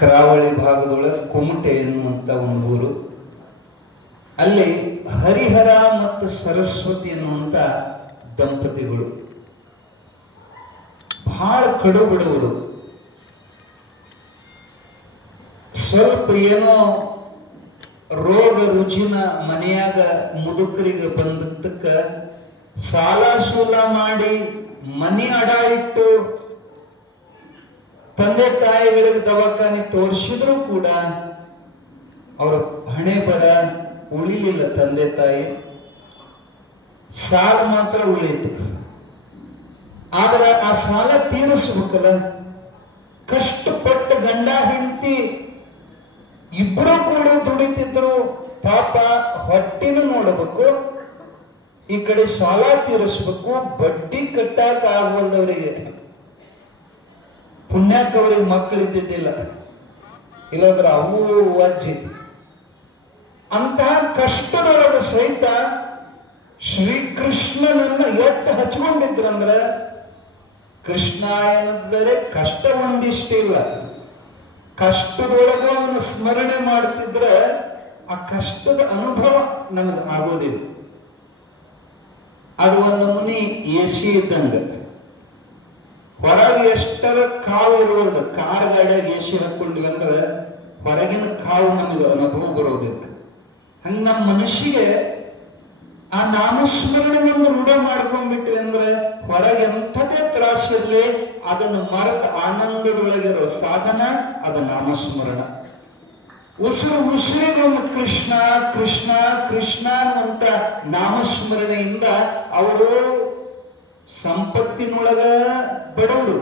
ಕರಾವಳಿ ಭಾಗದೊಳಗೆ ಕುಮಟೆ ಎನ್ನುವಂಥ ಒಂದು ಊರು. ಅಲ್ಲಿ ಹರಿಹರ ಮತ್ತು ಸರಸ್ವತಿ ಎನ್ನುವಂಥ ದಂಪತಿಗಳು ಬಹಳ ಕಡು ಬಡವರು. ಸ್ವಲ್ಪ ಏನೋ ರೋಗ ರುಜಿನ ಮನೆಯಾಗ ಮುದುಕರಿಗೆ ಬಂದಕ್ಕ ಸಾಲ ಸೂಲ ಮಾಡಿ ಮನೆ ಅಡ ಇಟ್ಟು ತಂದೆ ತಾಯಿಗಳಿಗೆ ದವಾಖಾನೆ ತೋರಿಸಿದ್ರು ಕೂಡ ಅವರ ಹಣೆ ಬರ ಉಳಿಲಿಲ್ಲ. ತಂದೆ ತಾಯಿ ಸಾಲ ಮಾತ್ರ ಉಳಿಯಿತು. ಆದ್ರೆ ಆ ಸಾಲ ತೀರಿಸ್ಬೇಕಲ್ಲ. ಕಷ್ಟಪಟ್ಟು ಗಂಡ ಹೆಂಡತಿ ಇಬ್ಬರು ಕೂಡ ದುಡಿತಿದ್ರು. ಪಾಪ ಹೊಟ್ಟಿನೂ ನೋಡಬೇಕು, ಈ ಕಡೆ ಸಾಲ ತೀರಿಸ್ಬೇಕು, ಬಡ್ಡಿ ಕಟ್ಟಾಕ ಆಗವಲ್ದವರಿಗೆ. ಪುಣ್ಯಕ್ಕೆ ಅವ್ರಿಗೆ ಮಕ್ಕಳು ಇದ್ದಿದ್ದಿಲ್ಲ, ಇಲ್ಲಂದ್ರ ಅವು ಅಜ್ಜಿ. ಅಂತಹ ಕಷ್ಟದೊಳಗೆ ಸಹಿತ ಶ್ರೀಕೃಷ್ಣನನ್ನ ಎಷ್ಟು ಹಚ್ಕೊಂಡಿದ್ರಂದ್ರ, ಕೃಷ್ಣ ಏನಂದರೆ ಕಷ್ಟ ಒಂದಿಷ್ಟಿಲ್ಲ, ಕಷ್ಟದೊಳಗೂ ಅವನು ಸ್ಮರಣೆ ಮಾಡ್ತಿದ್ರೆ ಆ ಕಷ್ಟದ ಅನುಭವ ನಮಗೆ ಆಗೋದಿಲ್ಲ. ಅದು ಒಂದು ಮುನಿ ಎಸಿ ಇದ್ದಂಗ. ಹೊರಗೆ ಎಷ್ಟರ ಕಾವು ಇರುವುದು, ಕಾರ್ ಗಾಡಿಯಾಗ ಎಸಿ ಹಾಕೊಂಡ್ವಿ ಅಂದ್ರೆ ಹೊರಗಿನ ಕಾವು ನಮಗೆ ಅನುಭವ ಬರೋದಿಲ್ಲ. ಹಂಗ ನಮ್ಮ ಮನುಷ್ಯಗೆ ಆ ನಾಮಸ್ಮರಣೆ ಒಂದು ರೂಢ ಮಾಡ್ಕೊಂಡ್ಬಿಟ್ವಿ ಅಂದ್ರೆ ಹೊರಗೆ ಎಂಥದೇ ತ್ರಾಸಿರ್ಲಿ ಅದನ್ನು ಮರೆತ ಆನಂದದೊಳಗಿರೋ ಸಾಧನ ಅದು ನಾಮಸ್ಮರಣ. ಉಸಿರಿಗೊಮ್ಮೆ ಕೃಷ್ಣ ಕೃಷ್ಣ ಕೃಷ್ಣ ಅನ್ನುವಂತ ನಾಮಸ್ಮರಣೆಯಿಂದ ಅವರು ಸಂಪತ್ತಿನೊಳಗ ಬಡವರು,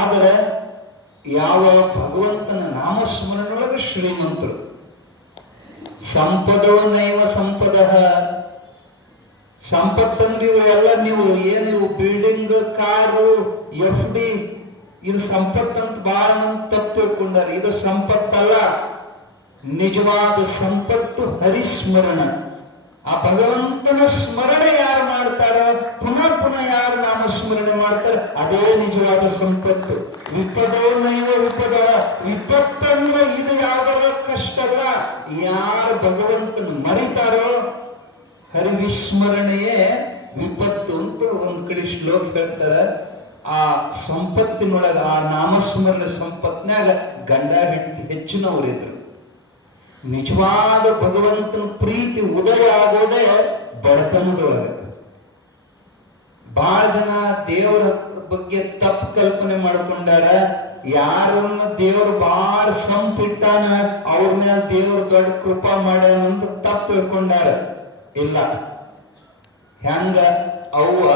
ಆದರೆ ಯಾವ ಭಗವಂತನ ನಾಮಸ್ಮರಣೆಯೊಳಗೆ ಶ್ರೀಮಂತರು. ಸಂಪದೋ ನೈವ ಸಂಪದ. ಸಂಪತ್ತಂದ್ರೆ ಇವರೆಲ್ಲ ನೀವು ಏನು ಬಿಲ್ಡಿಂಗ್, ಕಾರು, FD ಇದು ಸಂಪತ್ತಂತ ಬಹಳ ಮಂದಿ ತಪ್ಪು ತಿಳ್ಕೊಂಡಾರೆ. ಇದು ಸಂಪತ್ತಲ್ಲ. ನಿಜವಾದ ಸಂಪತ್ತು ಹರಿಸ್ಮರಣ. ಆ ಭಗವಂತನ ಸ್ಮರಣೆ ಯಾರು ಮಾಡ್ತಾರೋ, ಪುನಃ ಪುನಃ ಯಾರು ನಾಮಸ್ಮರಣೆ ಮಾಡ್ತಾರೆ, ಅದೇ ನಿಜವಾದ ಸಂಪತ್ತು. ವಿಪದೋ ನೈವ ವಿಪದ. ವಿಪತ್ತಂದ್ರೆ ಇದು ಯಾವಾಗ ಕಷ್ಟ ಅಲ್ಲ. ಯಾರು ಭಗವಂತನ ಮರಿತಾರೋ ಹರಿವಿಸ್ಮರಣೆಯೇ ವಿಪತ್ತು ಅಂತ ಒಂದ್ ಕಡೆ ಶ್ಲೋಕ ಹೇಳ್ತಾರ. ಆ ಸಂಪತ್ತಿನೊಳಗ ಆ ನಾಮಸ್ಮರಣೆ ಸಂಪತ್ನ್ಯಾಗ ಗಂಡ ಹೆಂಡತಿ ಹೆಚ್ಚಿನವರಿದ್ರು. ನಿಜವಾದ ಭಗವಂತನ ಪ್ರೀತಿ ಉದಯ ಆಗೋದೇ ಬಡತನದೊಳಗ. ಬಹಳ ಜನ ದೇವರ ಬಗ್ಗೆ ತಪ್ಪು ಕಲ್ಪನೆ ಮಾಡ್ಕೊಂಡಾರ. ಯಾರನ್ನ ದೇವರು ಬಹಳ ಸಂಪಿಟ್ಟಾನ ಅವ್ರ ಮೇಲೆ ದೇವ್ರ ದೊಡ್ಡ ಕೃಪಾ ಮಾಡ್ಯಾನಂತ ತಪ್ಪು ತಿಳ್ಕೊಂಡಾರ. ಇಲ್ಲ, ಹೆಂಗ ಅವ್ವ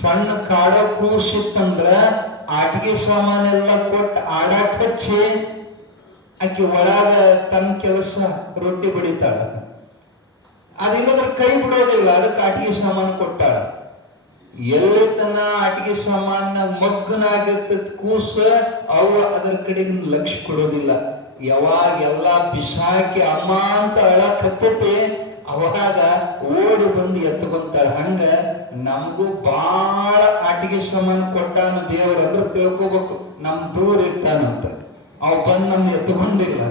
ಸಣ್ಣ ಕಾಡ ಕೂಸಿತ್ತಂದ್ರ ಆಟಿಕೆ ಸಾಮಾನೆಲ್ಲ ಕೊಟ್ಟು ಆಡಾಕ್ ಹಚ್ಚಿ ಆಕಿ ಒಳಗ ತನ್ನ ಕೆಲಸ ರೊಟ್ಟಿ ಬಡಿತಾಳ. ಅದಿಲ್ಲದ್ರ ಕೈ ಬಿಡೋದಿಲ್ಲ, ಅದಕ್ಕೆ ಆಟಿಕೆ ಸಾಮಾನು ಕೊಟ್ಟಾಳ. ಎಲ್ಲಿ ತನ ಆಟಿಕೆ ಸಾಮಾನ ಮಗ್ಗನಾಗಿರ್ತ ಕೂಸ ಅವ್ವ ಅದರ ಕಡೆಗೆ ಲಕ್ಷ್ಯ ಕೊಡೋದಿಲ್ಲ. ಯಾವಾಗ ಎಲ್ಲಾ ಬಿಸಾಕಿ ಅಮ್ಮ ಅಂತ ಅಳಕ್ ಹತ್ತೈತಿ ಅವಾಗ ಓಡಿ ಬಂದು ಎತ್ತುಕೊಂತಾಳ. ಹಂಗ ನಮಗೂ ಬಾಳ ಆಟಿಕೆ ಸಾಮಾನ ಕೊಟ್ಟಾನ ದೇವ್ರ ಅಂದ್ರೆ ತಿಳ್ಕೋಬೇಕು, ನಮ್ ದೂರ ಇಟ್ಟಾನಂತ. ಅವ್ ಬಂದು ನಮ್ನ ಎತ್ತುಕೊಂಡಿಲ್ಲ.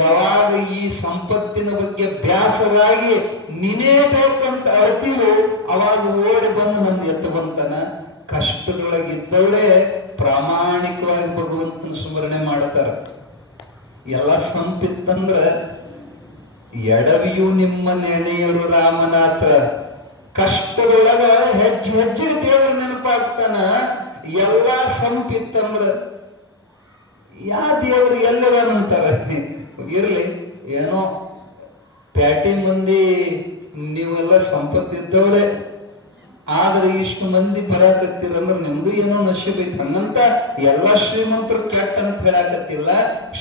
ಯಾವಾಗ ಈ ಸಂಪತ್ತಿನ ಬಗ್ಗೆ ಬ್ಯಾಸರಾಗಿ ನೀನೇ ಬೇಕಂತ ಅಳ್ತೀವೋ ಅವಾಗ ಓಡಿ ಬಂದು ನಮ್ನ ಎತ್ತುಕೊಂತಾನ. ಕಷ್ಟದೊಳಗಿದ್ದವರೇ ಪ್ರಾಮಾಣಿಕವಾಗಿ ಭಗವಂತನ ಸ್ಮರಣೆ ಮಾಡ್ತಾರ. ಎಲ್ಲ ಸಂಪಿತ್ತಂದ್ರ ಎಡವಿಯು ನಿಮ್ಮ ನೆನೆಯರು ರಾಮನಾಥ. ಕಷ್ಟದೊಳಗ ಹೆಜ್ಜೆ ಹೆಜ್ಜೆಗೆ ದೇವರ ನೆನಪಾಗ್ತಾನ. ಎಲ್ಲ ಸಂಪಿತ್ತಂದ್ರ ಯಾ ದೇವರು ಎಲ್ಲದಂತಾರೆ. ಇರ್ಲಿ, ಏನೋ ಪ್ಯಾಟಿ ಮಂದಿ ನೀವೆಲ್ಲ ಸಂಪತ್ತಿದ್ದವ್ರೆ, ಆದ್ರೆ ಇಷ್ಟು ಮಂದಿ ಬರಾಕತ್ತಿರಂದ್ರೆ ನಿಮ್ದು ಏನೋ ನಶೀಬ್ ಐತಿ. ಹಂಗಂತ ಎಲ್ಲ ಶ್ರೀಮಂತರು ಕೆಟ್ಟ ಅಂತ ಹೇಳಾಕತ್ತಿಲ್ಲ.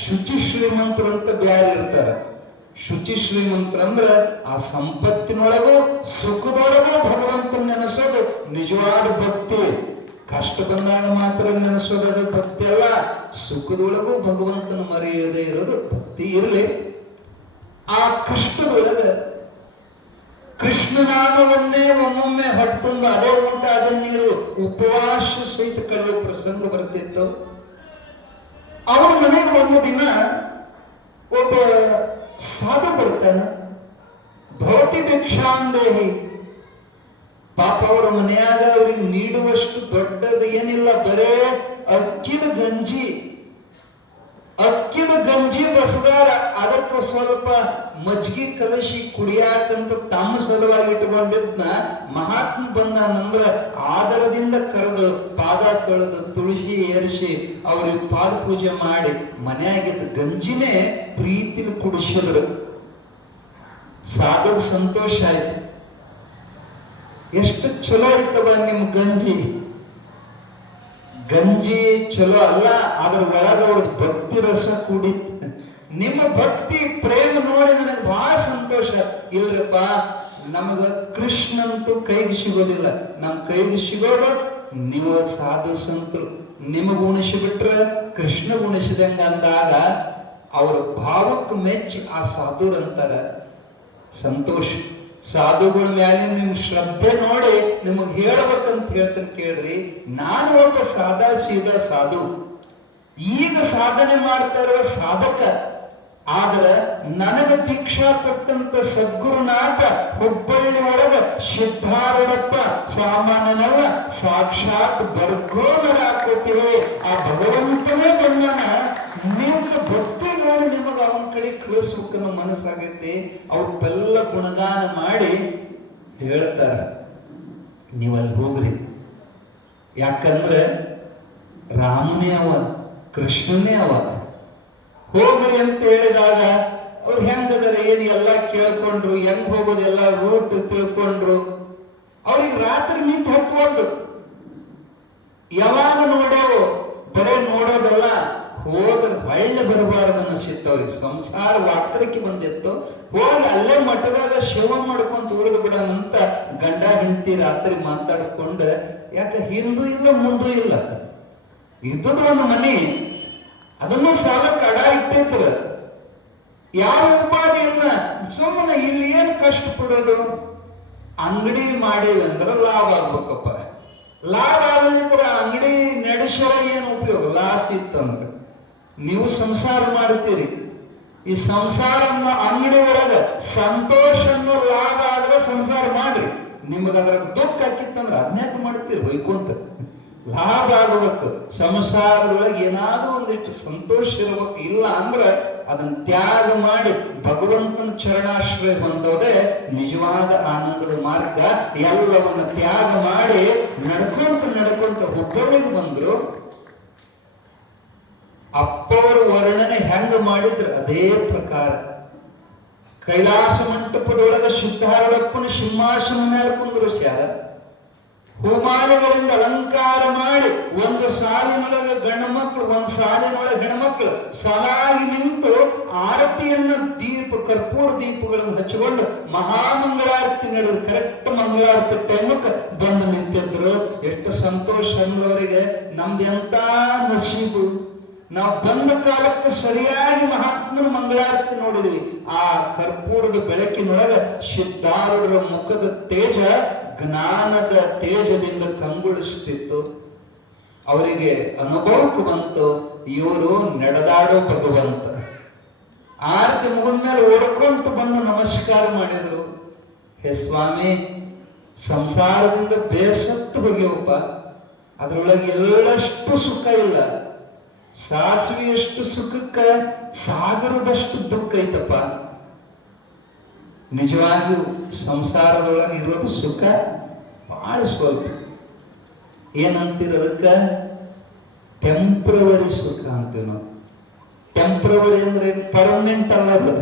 ಶುಚಿ ಶ್ರೀಮಂತರು ಅಂತ ಬ್ಯಾರೆ ಇರ್ತಾರ. ಶುಚಿ ಶ್ರೀಮಂತರು ಅಂದ್ರ ಆ ಸಂಪತ್ತಿನೊಳಗೂ ಸುಖದೊಳಗೂ ಭಗವಂತನ ನೆನೆಸೋದು ನಿಜವಾದ ಭಕ್ತಿ. ಕಷ್ಟ ಬಂದಾಗ ಮಾತ್ರ ನೆನೆಸೋದು ಅದು ಭಕ್ತಿ ಅಲ್ಲ. ಸುಖದೊಳಗೂ ಭಗವಂತನ ಮರೆಯದೇ ಇರೋದು ಭಕ್ತಿ. ಇರಲಿ, ಆ ಕಷ್ಟದೊಳಗ ಕೃಷ್ಣನಾಮವನ್ನೇ ಒಮ್ಮೊಮ್ಮೆ ಹೊಟ್ಟೆ ತುಂಬ ಅದೇ ಊಟ ಅದೇ ನೀರು ಉಪವಾಸ ಸಹಿತ ಕಳೆಯುವ ಪ್ರಸಂಗ ಬರ್ತಿತ್ತು. ಅವರು ಮನೆಗೆ ಒಂದು ದಿನ ಒಬ್ಬ ಸಾಧು ಬರ್ತಾನೆ. ಭವತಿ ಭಿಕ್ಷಾಂದೇಹಿ. ಪಾಪ ಅವರ ಮನೆಯಾಗ ಅವ್ರಿಗೆ ನೀಡುವಷ್ಟು ದೊಡ್ಡದು ಏನಿಲ್ಲ, ಬರೇ ಅಕ್ಕಿದ ಗಂಜಿ ಬಸದಾರ. ಅದಕ್ಕೆ ಸ್ವಲ್ಪ ಮಜ್ಗಿ ಕಲಸಿ ಕುಡಿಯಾಕಂತ ತಮ್ಮ ಸಲುವಾಗಿ ಇಟ್ಕೊಂಡಿದ್ನ ಮಹಾತ್ಮ ಬಂದಾನಂದ್ರ ಆದರದಿಂದ ಕರೆದು ಪಾದ ತೊಳೆದು ತುಳಸಿ ಏರಿಸಿ ಅವ್ರಿಗೆ ಪಾದ ಪೂಜೆ ಮಾಡಿ ಮನೆಯಾಗಿದ್ದ ಗಂಜಿನೇ ಪ್ರೀತಿಲಿ ಕುಡಿಸಿದ್ರು. ಸಾಧು ಸಂತೋಷ ಆಯ್ತು. ಎಷ್ಟು ಚಲೋ ಇರ್ತವ ನಿಮ್ ಗಂಜಿ ಚಲೋ ಅಲ್ಲ, ಅದ್ರ ಒಳಗ ಅವ್ರದ್ದು ಭಕ್ತಿ ರಸ ಕೂಡಿತ್ತು. ನಿಮ್ಮ ಭಕ್ತಿ ಪ್ರೇಮ ನೋಡಿ ನನಗೆ ಬಹಳ ಸಂತೋಷ. ಇಲ್ರಪ್ಪ, ನಮಗ ಕೃಷ್ಣಂತೂ ಕೈಗೆ ಸಿಗೋದಿಲ್ಲ, ನಮ್ ಕೈಗೆ ಸಿಗೋದು ನೀವು ಸಾಧು ಸಂತರು. ನಿಮಗ ಉಣಿಸಿಬಿಟ್ರೆ ಕೃಷ್ಣ ಉಣಿಸಿದಂಗ ಅಂದಾಗ ಅವ್ರ ಭಾವಕ್ಕೆ ಮೆಚ್ಚಿ ಆ ಸಾಧುರ್ ಅಂತಾರ. ಸಂತೋಷ. ಸಾಧುಗಳ ಮೇಲೆ ನಿಮ್ ಶ್ರದ್ಧೆ ನೋಡಿ ನಿಮಗ್ ಹೇಳ್ಬೇಕಂತ ಹೇಳ್ತೇನೆ ಕೇಳ್ರಿ. ನಾನು ಒಬ್ಬ ಸಾದಾ ಸೀದಾ ಸಾಧು, ಈಗ ಸಾಧನೆ ಮಾಡ್ತಾ ಇರುವ ಸಾಧಕ. ಆದ್ರೆ ನನಗ ದೀಕ್ಷಾ ಕೊಟ್ಟಂತ ಸದ್ಗುರುನಾಥ ಹುಬ್ಬಳ್ಳಿ ಒಳಗ ಸಿದ್ಧಾರೂಢಪ್ಪ ಸಾಮಾನ್ಯನಲ್ಲ, ಸಾಕ್ಷಾತ್ ಬರ್ಗೋನರ ಹಾಕೋತಿವೆ. ಆ ಭಗವಂತನೇ ಬಂದಾನ. ನಿಮ್ಗೆ ಭಕ್ತಿ ನೋಡಿ ನಿಮಗ ಅವನ ಕಡೆ ಕಳಿಸ್ಬೇಕನ್ನೋ ಮನಸ್ಸಾಗೈತಿ. ಅವ್ರೆಲ್ಲ ಗುಣಗಾನ ಮಾಡಿ ಹೇಳ್ತಾರ, ನೀವಲ್ಲಿ ಹೋಗ್ರಿ. ಯಾಕಂದ್ರೆ ರಾಮನೇ ಅವ, ಕೃಷ್ಣನೇ ಅವ. ಹೋಗ್ರಿ ಅಂತ ಹೇಳಿದಾಗ ಅವ್ರು ಹೆಂಗದಾರ ಏನು ಎಲ್ಲ ಕೇಳ್ಕೊಂಡ್ರು, ಹೆಂಗ್ ಹೋಗೋದು ಎಲ್ಲ ರೂಟ್ ತಿಳ್ಕೊಂಡ್ರು. ಅವ್ರಿಗೆ ರಾತ್ರಿ ನಿಂತು ಹತ್ತುವಲ್ದು. ಯಾವಾಗ ನೋಡ್ಯಾವೋ ಬರೇ ನೋಡೋದಲ್ಲ, ಹೋದ್ರೆ ಹೊಳ್ಳೆ ಬರಬಾರದು ಅನಿಸಿತ್ತು ಅವ್ರಿಗೆ. ಸಂಸಾರ ವಾಕ್ರಕ್ಕೆ ಬಂದಿತ್ತು. ಹೋಗಿ ಅಲ್ಲೇ ಮಠದಾಗ ಶಿವ ಮಾಡ್ಕೊಂತ ಉಳಿದು ಬಿಡೋಣಂತ ಗಂಡ ಹೆಂಡತಿ ರಾತ್ರಿ ಮಾತಾಡ್ಕೊಂಡ. ಯಾಕೆ ಹಿಂದೂ ಇಲ್ಲ ಮುಂದೂ ಇಲ್ಲ, ಇದ್ದದ್ದು ಒಂದು ಮನೆ, ಅದನ್ನು ಸಾಲಕ್ಕೆ ಅಡ ಇಟ್ಟಿದ್ರ. ಯಾವ ಉಪಾಧಿ ಇಲ್ಲ, ಸುಮ್ಮನೆ ಇಲ್ಲಿ ಏನು ಕಷ್ಟ ಪಡೋದು. ಅಂಗಡಿ ಮಾಡಿವಿ ಅಂದ್ರೆ ಲಾಭ ಆಗ್ಬೇಕಪ್ಪ. ಲಾಭ ಆಗಲಿದ್ರೆ ಅಂಗಡಿ ನಡೆಸೋ ಏನು ಉಪಯೋಗ? ಲಾಸ್ ಇತ್ತಂದ್ರೆ ನೀವು ಸಂಸಾರ ಮಾಡ್ತೀರಿ. ಈ ಸಂಸಾರ ಅನ್ನೋ ಅಂಗಡಿ ಒಳಗ ಸಂತೋಷ ಅನ್ನೋ ಲಾಭ ಆದ್ರೆ ಸಂಸಾರ ಮಾಡ್ರಿ. ನಿಮಗ ಅದ್ರ ದುಃಖ ಹಾಕಿತ್ತಂದ್ರೆ ಅದ್ನ್ಯಾಕ ಮಾಡ್ತೀರಿ ಹೊಯ್ಕೊಂತ? ಲಾಭ ಆಗಬೇಕು. ಸಂಸಾರದೊಳಗೆ ಏನಾದ್ರೂ ಒಂದಿಷ್ಟು ಸಂತೋಷ ಇರಬೇಕು. ಇಲ್ಲ ಅಂದ್ರೆ ಅದನ್ನ ತ್ಯಾಗ ಮಾಡಿ ಭಗವಂತನ ಚರಣಾಶ್ರಯ ಹೊಂದೋದೇ ನಿಜವಾದ ಆನಂದದ ಮಾರ್ಗ. ಎಲ್ಲವನ್ನ ತ್ಯಾಗ ಮಾಡಿ ನಡ್ಕೊಂತ ಹುಬ್ಬಳ್ಳಿಗೆ ಬಂದ್ರು. ಅಪ್ಪವರು ವರ್ಣನೆ ಹೆಂಗ ಮಾಡಿದ್ರು ಅದೇ ಪ್ರಕಾರ ಕೈಲಾಸ ಮಂಟಪದೊಳಗ ಸಿದ್ಧಾರೂಢಪ್ಪನ ಸಿಂಹಾಸನ ಮೇಲೆ ಕುಂದ್ರಿಸ್ಯಾರ. ಹೂಮಾಲೆಗಳಿಂದ ಅಲಂಕಾರ ಮಾಡಿ ಒಂದು ಸಾಲಿನೊಳಗೆ ಗಂಡು ಮಕ್ಕಳು, ಒಂದು ಸಾಲಿನೊಳಗೆ ಹೆಣ್ಮಕ್ಳು ಸಾಲಾಗಿ ನಿಂತು ಆರತಿಯನ್ನ ಕರ್ಪೂರ ದೀಪಗಳನ್ನು ಹಚ್ಚಿಕೊಂಡು ಮಹಾಮಂಗಳಾರತಿ ನಡೆದು ಕರೆಕ್ಟ್ ಮಂಗಳಾರತಿ ಟೈಮಕ್ಕೆ ಬಂದು ನಿಂತಿದ್ರು. ಎಷ್ಟು ಸಂತೋಷ ಅಂದ್ರೆ ಅವರಿಗೆ, ನಮ್ದು ಎಂತ ನಸೀಬು, ನಾವು ಬಂದ ಕಾಲಕ್ಕೆ ಸರಿಯಾಗಿ ಮಹಾತ್ಮನ ಮಂಗಳಾರತಿ ನೋಡಿದ್ವಿ. ಆ ಕರ್ಪೂರದ ಬೆಳಕಿನೊಳಗ ಸಿದ್ಧಾರೂಢರ ಮುಖದ ತೇಜ ಜ್ಞಾನದ ತೇಜದಿಂದ ಕಂಗೊಳಿಸ್ತಿತ್ತು. ಅವರಿಗೆ ಅನುಭವಕ್ಕೆ ಬಂತು, ಇವರು ನಡೆದಾಡೋ ಭಗವಂತ. ಆರತಿ ಮುಗಿದ ಮೇಲೆ ಓಡ್ಕೊಂತ ಬಂದು ನಮಸ್ಕಾರ ಮಾಡಿದ್ರು. ಹೇ ಸ್ವಾಮಿ, ಸಂಸಾರದಿಂದ ಬೇಸತ್ತು ಹೋಗ್ಯವಪ್ಪ, ಅದ್ರೊಳಗೆ ಎಳ್ಳಷ್ಟು ಸುಖ ಇಲ್ಲ. ಸಾಸಿವೆಯಷ್ಟು ಸುಖಕ್ಕ ಸಾಗರದಷ್ಟು ದುಃಖ ಐತಪ್ಪ. ನಿಜವಾಗಿಯೂ ಸಂಸಾರದೊಳಗೆ ಇರೋದು ಸುಖ ಬಹಳ ಸ್ವಲ್ಪ. ಏನಂತೀರ ಅದಕ್ಕ? ಟೆಂಪ್ರವರಿ ಸುಖ ಅಂತೀವಿ ನಾವು. ಟೆಂಪ್ರವರಿ ಅಂದ್ರೆ ಪರ್ಮನೆಂಟ್ ಅಲ್ಲ. ಅದು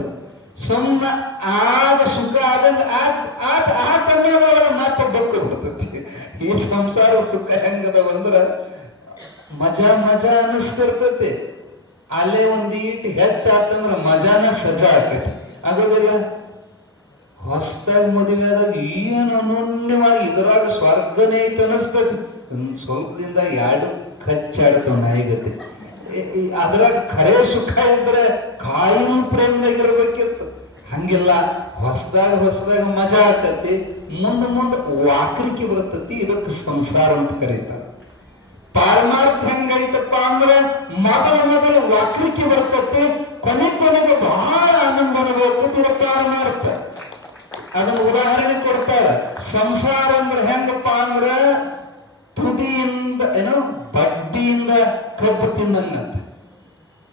ಸುಮ್ಮನೆ ಆದ ಸುಖ ಆದಂಗ ಆ ಟೈಮ್ನೊಳಗೆ ಮಾತ್ರ ದುಃಖ ಬರ್ತೈತಿ. ಈ ಸಂಸಾರ ಸುಖ ಹೆಂಗದವಂದ್ರ ಮಜಾ ಅನಿಸ್ತಿರ್ತೈತಿ. ಅಲ್ಲೇ ಒಂದೀಟ್ ಹೆಚ್ಚಾತಂದ್ರ ಮಜಾನ ಸಜಾ ಆಕೈತಿ. ಆಗೋದಿಲ್ಲ? ಹೊಸದಾಗಿ ಮದುವೆ ಆದಾಗ ಏನು ಅನನ್ಯವಾಗಿ ಇದ್ರಾಗ ಸ್ವರ್ಗನೇ ಐತೆ ಅನಿಸ್ತೈತಿ. ಸ್ವಲ್ಪ ದಿನದ ಎರಡು ಕಚ್ಚಾಡ್ತಾವ ನಾಯಿಗತಿ. ಅದ್ರಾಗ ಖರೆ ಸುಖ ಇದ್ರೆ ಕಾಯಂ ಪ್ರೇಮದಾಗಿರ್ಬೇಕಿತ್ತು. ಹಂಗಿಲ್ಲ, ಹೊಸದಾಗ ಮಜಾ ಆಕತಿ. ಮುಂದೆ ವಾಕರಿಕೆ ಬರ್ತತಿ. ಇದಕ್ಕೆ ಸಂಸಾರ ಅಂತ ಕರೀತಾರೆ. ಪಾರಮಾರ್ಥ ಹೆಂಗೈತಪ್ಪ ಅಂದ್ರೆ ಮೊದಲು ವಾಕರಿಕೆ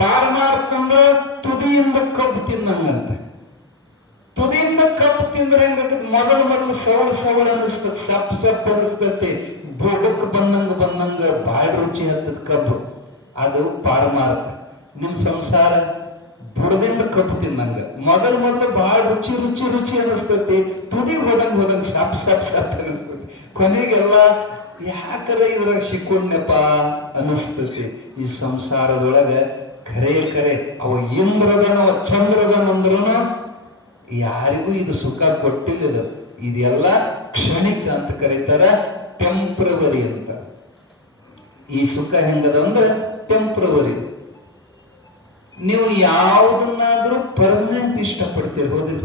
ಪಾರಮಾರ್ಥ ಅಂದ್ರ ತುದಿಯಿಂದ ಕಬ್ಬು ತಿನ್ನಂಗಂತ. ತುದಿಯಿಂದ ಕಬ್ಬು ತಿಂದ್ರೆ ಹೆಂಗಾಗತ್ತೆ? ಮೊದಲು ಸವಳ ಅನಿಸ್ತದೆ, ಸಪ್ ಅನಿಸ್ತತಿ. ಬುಡಕ್ ಬಂದಂಗ ಬಾಳ ರುಚಿ ಹತ್ತದ ಕಬ್ಬು, ಅದು ಪಾರಮಾರ್ಥ. ನಿಮ್ ಸಂಸಾರ ಬುಡದಿಂದ ಕಬ್ಬು ತಿನ್ನಂಗ ಮೊದಲು ಬಹಳ ರುಚಿ ಅನಿಸ್ತತಿ. ತುದಿ ಹೋದಂಗ ಸಪ್ ಅನಿಸ್ತತಿ. ಕೊನೆಗೆಲ್ಲ ಯಾಕರ ಇದ್ರಾಗ ಸಿಕ್ಕೊಂಡ್ನಪ್ಪ ಅನಿಸ್ತತಿ. ಈ ಸಂಸಾರದೊಳಗೆ ಖರೆ ಅವ ಇಂದ್ರದನ ಅವ ಚಂದ್ರದನ ಅಂದ್ರೂ ಯಾರಿಗೂ ಇದು ಸುಖ ಕೊಟ್ಟಿಲ್ಲ. ಇದೆಲ್ಲ ಕ್ಷಣಿಕ ಅಂತ ಕರೀತಾರ, ಟೆಂಪ್ರವರಿ ಅಂತ. ಈ ಸುಖ ಹೆಂಗದ ಅಂದ್ರೆ ಟೆಂಪ್ರವರಿ. ನೀವು ಯಾವುದನ್ನಾದ್ರೂ ಪರ್ಮನೆಂಟ್ ಇಷ್ಟಪಡ್ತೀರಿ, ಹೋದಿಲ್ಲ?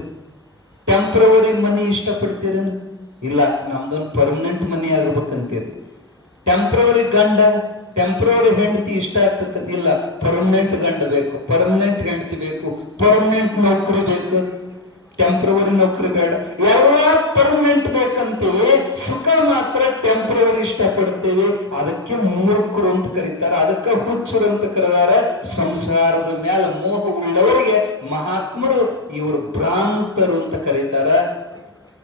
ಟೆಂಪ್ರವರಿ ಮನಿ ಇಷ್ಟಪಡ್ತೀರ? ಇಲ್ಲ, ನಮ್ದೊಂದು ಪರ್ಮನೆಂಟ್ ಮನಿ ಆಗ್ಬೇಕಂತೀರಿ. ಟೆಂಪ್ರವರಿ ಗಂಡ, ಟೆಂಪ್ರವರಿ ಹೆಂಡತಿ ಇಷ್ಟ ಆಗ್ತದೆ? ಇಲ್ಲ, ಪರ್ಮನೆಂಟ್ ಗಂಡ ಬೇಕು, ಪರ್ಮನೆಂಟ್ ಹೆಂಡತಿ ಬೇಕು, ಪರ್ಮನೆಂಟ್ ನೌಕರಿ ಬೇಕು. ಟೆಂಪ್ರವರಿ ನೌಕರಿ ಬೇಡ, ಎಲ್ಲ ಪರ್ಮನೆಂಟ್ ಬೇಕಂತೀವಿ. ಸುಖ ಮಾತ್ರ ಟೆಂಪ್ರವರಿ ಇಷ್ಟಪಡ್ತೀವಿ. ಅದಕ್ಕೆ ಮೂರ್ಖರು ಅಂತ ಕರೀತಾರೆ, ಅದಕ್ಕೆ ಹುಚ್ಚರು ಅಂತ ಕರೀತಾರೆ. ಸಂಸಾರದ ಮೇಲೆ ಮೋಹ ಉಳ್ಳವರಿಗೆ ಮಹಾತ್ಮರು ಇವರು ಭ್ರಾಂತರು ಅಂತ ಕರೀತಾರ.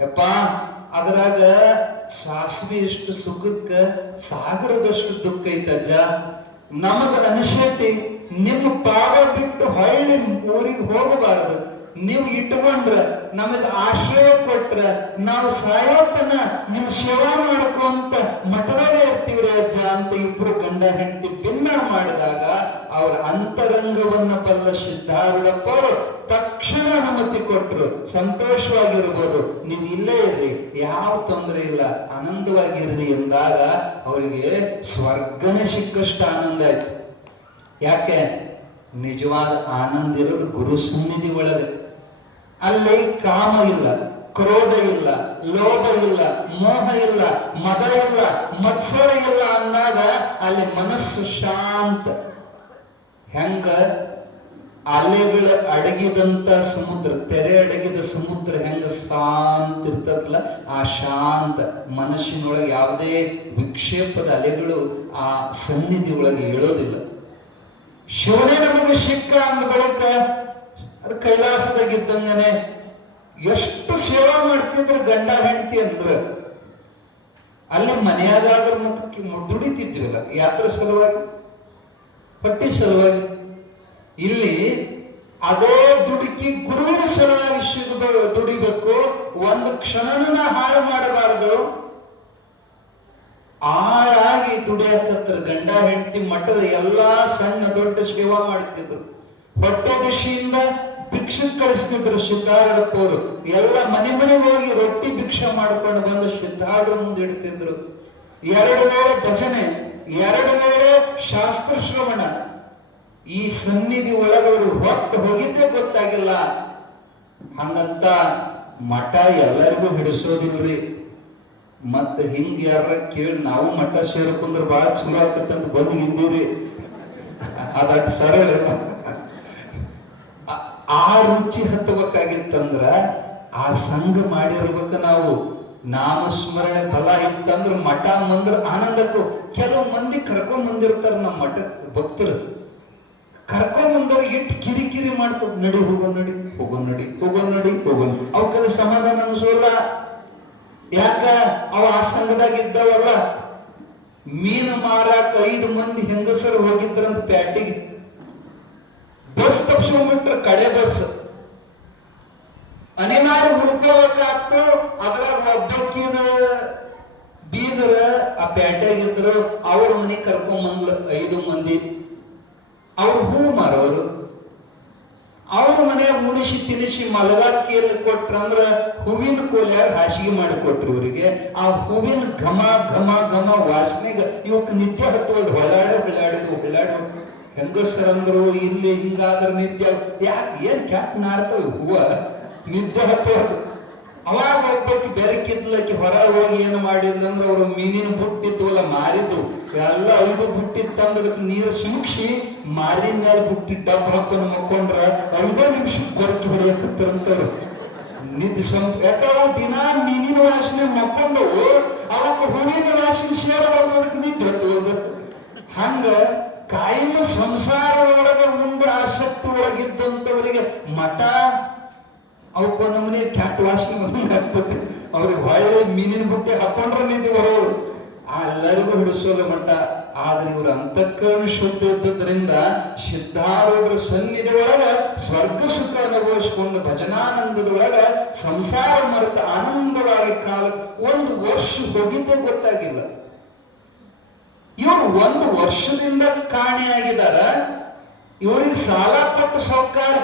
ಯಪ್ಪ, ಅದ್ರಾಗ ಸಾಸಿವೆ ಎಷ್ಟು ಸುಖಕ್ಕ ಸಾಗರದಷ್ಟು ದುಃಖ ಐತಜ್ಜ. ನಮಗ ಅನಿಶ್ಚಯತೆ, ನಿಮ್ಮ ಪಾದ ಬಿಟ್ಟು ಹೊಳ್ಳಿ ಊರಿಗೆ ಹೋಗಬಾರದು. ನೀವು ಇಟ್ಕೊಂಡ್ರ, ನಮಗ ಆಶ್ರಯ ಕೊಟ್ರ, ನಾವು ಸಾಯೋತನ ನಿಮ್ ಸೇವಾ ಮಾಡ್ಕೊಂತ ಮಠದಾಗ ಇರ್ತೀವ್ರಿ ಅಜ್ಜ ಅಂತ ಇಬ್ರು ಗಂಡ ಹೆಂಡತಿ ಭಿನ್ನ ಮಾಡಿದಾಗ ಅವ್ರ ಅಂತರಂಗವನ್ನ ಬಲ್ಲ ಸಿದ್ಧಾರೂಢಪ್ಪ ಅವರು ತಕ್ಷಣ ಅನುಮತಿ ಕೊಟ್ರು. ಸಂತೋಷವಾಗಿರ್ಬೋದು, ನೀವು ಇಲ್ಲೇ ಇರ್ರಿ, ಯಾವ ತೊಂದರೆ ಇಲ್ಲ, ಆನಂದವಾಗಿರ್ರಿ ಎಂದಾಗ ಅವರಿಗೆ ಸ್ವರ್ಗನೇ ಸಿಕ್ಕಷ್ಟು ಆನಂದ ಆಯ್ತು. ಯಾಕೆ? ನಿಜವಾದ ಆನಂದ ಇರೋದು ಗುರು ಸನ್ನಿಧಿ ಒಳಗೆ. ಅಲ್ಲಿ ಕಾಮ ಇಲ್ಲ, ಕ್ರೋಧ ಇಲ್ಲ, ಲೋಭ ಇಲ್ಲ, ಮೋಹ ಇಲ್ಲ, ಮದ ಇಲ್ಲ, ಮತ್ಸರ ಇಲ್ಲ ಅಂದಾಗ ಅಲ್ಲಿ ಮನಸ್ಸು ಶಾಂತ. ಹೆಂಗ ಅಲೆಗಳ ಅಡಗಿದಂತ ಸಮುದ್ರ, ತೆರೆ ಅಡಗಿದ ಸಮುದ್ರ ಹೆಂಗ ಶಾಂತ ಇರ್ತದಲ್ಲ, ಆ ಶಾಂತ ಮನಸ್ಸಿನೊಳಗೆ ಯಾವುದೇ ವಿಕ್ಷೇಪದ ಅಲೆಗಳು ಆ ಸನ್ನಿಧಿ ಒಳಗೆ ಹೇಳೋದಿಲ್ಲ. ಶಿವನೇ ನಮಗೆ ಸಿಕ್ಕ ಅಂದ ಬಳಿಕ ಅದು ಕೈಲಾಸದಾಗಿದ್ದಂಗನೆ ಎಷ್ಟು ಸೇವಾ ಮಾಡ್ತಿದ್ರು ಗಂಡ ಹೆಂಡತಿ ಅಂದ್ರ. ಅಲ್ಲಿ ಮನೆಯಾಗಾದ್ರ ಮತ್ತೆ ದುಡಿತಿದ್ವಿಲ್ಲ, ಯಾತ್ರ ಸಲುವಾಗಿ, ಹೊಟ್ಟಿ ಸಲುವಾಗಿ. ಇಲ್ಲಿ ಅದೇ ದುಡುಕಿ ಗುರುವಿನ ಸಲುವಾಗಿ ದುಡಿಬೇಕು. ಒಂದು ಕ್ಷಣನೂ ಹಾಳು ಮಾಡಬಾರದು. ಆಳಾಗಿ ದುಡಿಯಾಕತ್ರ ಗಂಡ ಹೆಂಡತಿ ಮಠದ ಎಲ್ಲಾ ಸಣ್ಣ ದೊಡ್ಡ ಸೇವಾ ಮಾಡ್ತಿದ್ರು. ಹೊಟ್ಟೆ ಬಿಸಿಯಿಂದ ಭಿಕ್ಷೆ ಕಳಿಸ್ತಿದ್ರು ಸಿದ್ಧಾರೂಢಪ್ಪ ಅವರು. ಎಲ್ಲ ಮನೆಗೆ ಹೋಗಿ ರೊಟ್ಟಿ ಭಿಕ್ಷೆ ಮಾಡ್ಕೊಂಡು ಬಂದು ಸಿದ್ಧಾರೂಢರ ಮುಂದೆ ಇಡ್ತಿದ್ರು. 2 ವೇಳೆ ಭಜನೆ, 2 ವೇಳೆ ಶಾಸ್ತ್ರ ಶ್ರವಣ. ಈ ಸನ್ನಿಧಿ ಒಳಗವರು ಹೊತ್ತು ಹೋಗಿದ್ದೇ ಗೊತ್ತಾಗಿಲ್ಲ. ಹಂಗಂತ ಮಠ ಎಲ್ಲರಿಗೂ ಹಿಡಿಸೋದಿಲ್ರಿ. ಮತ್ತ ಹಿಂಗ ಯಾರ ಕೇಳಿ ನಾವು ಮಠ ಸೇರ್ಕೊಂಡ್ರೆ ಬಹಳ ಚಲೋ ಆಕತ್ತಂತ ಬಂದು ಹಿಂದಿರಿ, ಅದಟ್ಟು ಸರಳ. ಆ ರುಚಿ ಹತ್ತಬೇಕಾಗಿತ್ತಂದ್ರ ಆ ಸಂಘ ಮಾಡಿರ್ಬೇಕ. ನಾವು ನಾಮಸ್ಮರಣೆ ಫಲ ಇತ್ತಂದ್ರ ಮಠ ಮಂದ್ರ ಆನಂದಕ್ಕೂ. ಕೆಲವು ಮಂದಿ ಕರ್ಕೊಂಡ್ ಬಂದಿರ್ತಾರ ನಮ್ಮ ಮಠ ಭಕ್ತರು. ಕರ್ಕೊಂಡ್ ಬಂದವ್ರು ಎಷ್ಟು ಕಿರಿಕಿರಿ ಮಾಡ್ತದ, ನಡಿ ಹೋಗೋನ್. ಅವಕ್ಕೆಲ್ಲ ಸಮಾಧಾನ ಅನಿಸೋಲ್ಲ. ಯಾಕ? ಅವ ಆ ಸಂಘದಾಗ ಇದ್ದವಲ್ಲ. ಮೀನು ಮಾರಾಕ 5 ಮಂದಿ ಹೆಂಗಸರು ಹೋಗಿದ್ರಂತ ಪ್ಯಾಟಿಗೆ. ಬಸ್ ತಪ್ಸ್ಕೊಂಡ್ಬಿಟ್ರ, ಕಡೆ ಬಸ್ ಅನಿವಾರ್ಯ ಹುಡ್ಕೋಬೇಕಾಗ್ತು. ಅದ್ರಾಗ ಒಬ್ಬಕ್ಕಿನ ಬೀಗರ ಆ ಪ್ಯಾಟ್ಯಾಗಿದ್ರು. ಅವ್ರ ಮನೆ ಕರ್ಕೊಂಬಂದ್ಲ 5 ಮಂದಿ. ಅವ್ರು ಹೂ ಮಾರೋರು. ಅವ್ರ ಮನೆಯಾಗ ಮುಣಿಸಿ ತಿನಿಸಿ ಮಲಗಾಕಿಯಲ್ಲಿ ಕೊಟ್ರಂದ್ರ ಹೂವಿನ ಕೋಲ್ಯಾಗ ಹಾಸಿಗೆ ಮಾಡಿಕೊಟ್ರು ಇವರಿಗೆ. ಆ ಹೂವಿನ ಘಮ ಘಮ ಘಮ ವಾಸನೆಗೆ ಇವಕ್ಕೆ ನಿದ್ದೆ ಹತ್ತುವುದು. ಹೊಳ್ಳಾಡೋ ಹೆಂಗಸರಂದ್ರು ಇಲ್ಲಿ ಹಿಂಗಾದ್ರ ನಿದ್ದೆ ಯಾಕೆ? ಏನ್ ಕ್ಯಾಟ್ ನಾಡ್ತಾವ ಹೂವ, ನಿದ್ದೆ ಹತ್ತೋದು. ಅವಾಗ ಒಬ್ಬಕ್ಕೆ ಬೆರಕಿದ್ಲಕ್ಕೆ ಹೊರಗೆ ಹೋಗಿ ಏನು ಮಾಡಿದ್ಲಂದ್ರೆ ಅವರು ಮೀನಿನ ಬುಟ್ಟಿದ್ವಲ್ಲ ಮಾರಿದ್ದು ಎಲ್ಲ 5 ಬುಟ್ಟಿತ್ತಂದ್ರೆ ನೀರು ಸಿಮುಕ್ಷಿ ಮಾರಿನ ಮೇಲೆ ಬುಟ್ಟಿ ಡಬ್ಬ ಹಾಕೊಂಡು ಮಕ್ಕೊಂಡ್ರ 5 ನಿಮಿಷ ಗೊರಕಿ ಹೊಡೆಯಕತ್ತರಂತವ್ರು. ನಿದ್ದೆ ಸ್ವಂತ. ಯಾಕಂದ್ರೆ ದಿನ ಮೀನಿನ ವಾಸನೆ ಮಕ್ಕೊಂಡು ಅವಕ್ಕೆ ಹೂವಿನ ವಾಸನೆ ಸೇರೋದಕ್ಕೆ ನಿದ್ದೆ ಹತ್ತುವುದು. ಹಂಗ ಕಾಯಿನ ಸಂಸಾರ ಒಳಗ ಮುಂದೆ ಆಸಕ್ತಿ ಒಳಗಿದ್ದಂಥವರಿಗೆ ಮಠ ಅವಕ್ಕೊಂದು ಮನೆ ಕ್ಯಾಟ್ ವಾಶಿಂಗ್ ಆಗ್ತದೆ. ಅವ್ರಿಗೆ ಹೊಳ್ಳಿ ಮೀನಿನ ಬುಟ್ಟಿ ಹಾಕೊಂಡ್ರೆ ನಿಂತಿವರು ಎಲ್ಲರಿಗೂ ಹಿಡಿಸೋಲ್ಲ ಮಠ. ಆದ್ರೆ ಇವ್ರ ಅಂತಃಕರಣ ಶುದ್ಧ ಇದ್ದದ್ರಿಂದ ಸಿದ್ಧಾರೂಢರ ಸನ್ನಿಧಿ ಒಳಗ ಸ್ವರ್ಗ ಸುಖ ಅನುಭವಿಸಿಕೊಂಡು ಭಜನಾನಂದದೊಳಗ ಸಂಸಾರ ಮರೆತ ಆನಂದವಾಗಿ ಕಾಲ 1 ವರ್ಷ ಹೋಗಿದ್ದೇ ಗೊತ್ತಾಗಿಲ್ಲ. ಇವರು 1 ವರ್ಷದಿಂದ ಕಾಣೆಯಾಗಿದಾರ. ಇವ್ರಿಗೆ ಸಾಲ ಕೊಟ್ಟು ಸಾವುಕಾರ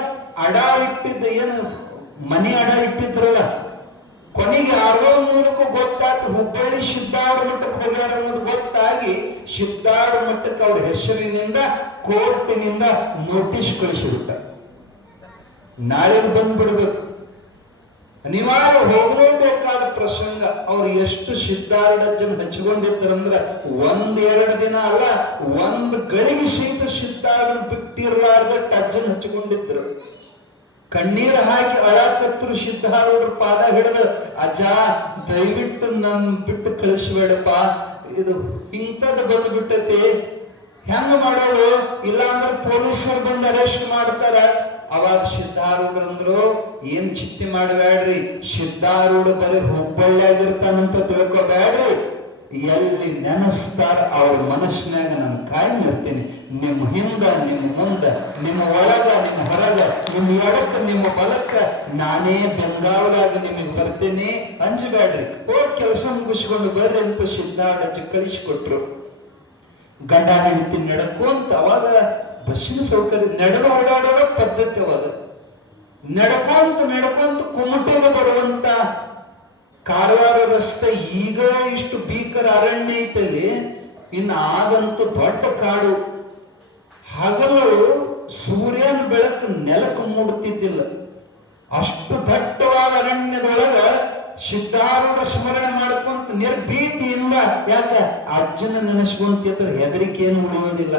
ಅಡ ಇಟ್ಟಿದ್ದ, ಏನು ಮನೆ ಅಡ ಇಟ್ಟಿದ್ರಲ್ಲ, ಕೊನೆಗೆ ಯಾರೋ ಮೂಲಕ ಗೊತ್ತಾಯ್ತು ಹುಬ್ಬಳ್ಳಿ ಸಿದ್ಧಾರೂಢ ಮಠಕ್ಕೆ ಹೋಗ್ಯಾರ ಅನ್ನೋದು ಗೊತ್ತಾಗಿ ಸಿದ್ಧಾರೂಢ ಮಠಕ್ಕೆ ಅವ್ರ ಹೆಸರಿನಿಂದ ಕೋರ್ಟಿನಿಂದ ನೋಟಿಸ್ ಕಳಿಸಿಬಿಟ್ಟ, ನಾಳೆ ಬಂದ್ಬಿಡ್ಬೇಕು, ಅನಿವಾರ್ಯ ಹೋಗಲೇಬೇಕಾದ ಪ್ರಸಂಗ. ಅವ್ರು ಎಷ್ಟು ಸಿದ್ಧಾರೂಢಜ್ಜನ ಹಚ್ಚಿಕೊಂಡಿದ್ರಂದ್ರ 1-2 ದಿನ ಅಲ್ಲ, 1 ಗಳಿಗೆ ಸಹಿತ ಸಿದ್ಧಾರೂಢ ಬಿಟ್ಟಿರ್ಲಾರ್ದಟ್ಟು ಅಜ್ಜನ ಹಚ್ಚಿಕೊಂಡಿದ್ರು. ಕಣ್ಣೀರು ಹಾಕಿ ಅಳಕತ್ತರು. ಸಿದ್ಧಾರೂಢರ ಪಾದ ಹಿಡಿದ, ಅಜ್ಜ ದಯವಿಟ್ಟು ನನ್ ಬಿಟ್ಟು ಕಳಿಸ್ಬೇಡಪ್ಪ, ಇದು ಇಂಥದ್ದು ಬಂದ್ಬಿಟ್ಟತಿ, ಹೆಂಗ ಮಾಡೋದು, ಇಲ್ಲಾಂದ್ರೆ ಪೊಲೀಸರು ಬಂದು ಅರೆಸ್ಟ್ ಮಾಡ್ತಾರ. ಅವಾಗ ಸಿದ್ಧಾರೂಢರಂದ್ರು, ಏನ್ ಚಿಂತೆ ಮಾಡಬೇಡ್ರಿ, ಸಿದ್ಧಾರೂಢ ಬರೀ ಹುಬ್ಬಳ್ಳಿಯಾಗಿರ್ತಾನಂತ ತಿಳ್ಕೊಬೇಡ್ರಿ, ಎಲ್ಲಿ ನೆನಸ್ತಾರ ಅವ್ರ ಮನಸ್ಸಿನಾಗ ನಾನು ಕಾಯಂ ಇರ್ತೀನಿ. ನಿಮ್ಮ ಹಿಂದ, ನಿಮ್ಮ ಮುಂದ, ನಿಮ್ಮ ಒಳಗ, ನಿಮ್ಮ ಹೊರಗ, ನಿಮ್ಮ ಎಡಕ್ಕ, ನಿಮ್ಮ ಬಲಕ್ಕ ನಾನೇ ಬೆಂಗಾವಲಾಗಿ ನಿಮಗೆ ಬರ್ತೀನಿ, ಅಂಜಬೇಡ್ರಿ, ಹೋಗಿ ಕೆಲಸ ಮುಗಿಸ್ಕೊಂಡು ಬರ್ರಿ ಅಂತ ಸಿದ್ಧಾರೂಢ ಕಳಿಸಿಕೊಟ್ರು. ಗಂಡ ಹೆಂಡತಿ ನಡ್ಕೊಂತ, ಅವಾಗ ಬಸ್ಸಿನ ಸೌಕರ್ಯ, ನಡೆದು ಓಡಾಡೋ ಪದ್ಧತಿ. ಅವಾಗ ನಡ್ಕೊಂತ ಕುಮಟೆಗೆ ಬರುವಂತ ಕಾರವಾರ ರಸ್ತೆ ಈಗ ಇಷ್ಟು ಭೀಕರ ಅರಣ್ಯ ಐತಲ್ಲಿ, ಇನ್ನು ಆಗಂತೂ ದೊಡ್ಡ ಕಾಡು. ಹಗಲು ಸೂರ್ಯನ ಬೆಳಕು ನೆಲಕ್ಕೆ ಮೂಡುತ್ತಿದ್ದಿಲ್ಲ, ಅಷ್ಟು ದಟ್ಟವಾದ ಅರಣ್ಯದೊಳಗ ಸಿದ್ಧಾರೂಢ ಸ್ಮರಣೆ ಮಾಡ್ಕೊಂತ ನಿರ್ಭೀತಿಯಿಂದ, ಯಾಕ ಅಜ್ಜನ ನೆನೆಸ್ಕೊಂತಿದ್ರೆ ಹೆದರಿಕೆಯನ್ನು ಉಳಿಯೋದಿಲ್ಲ.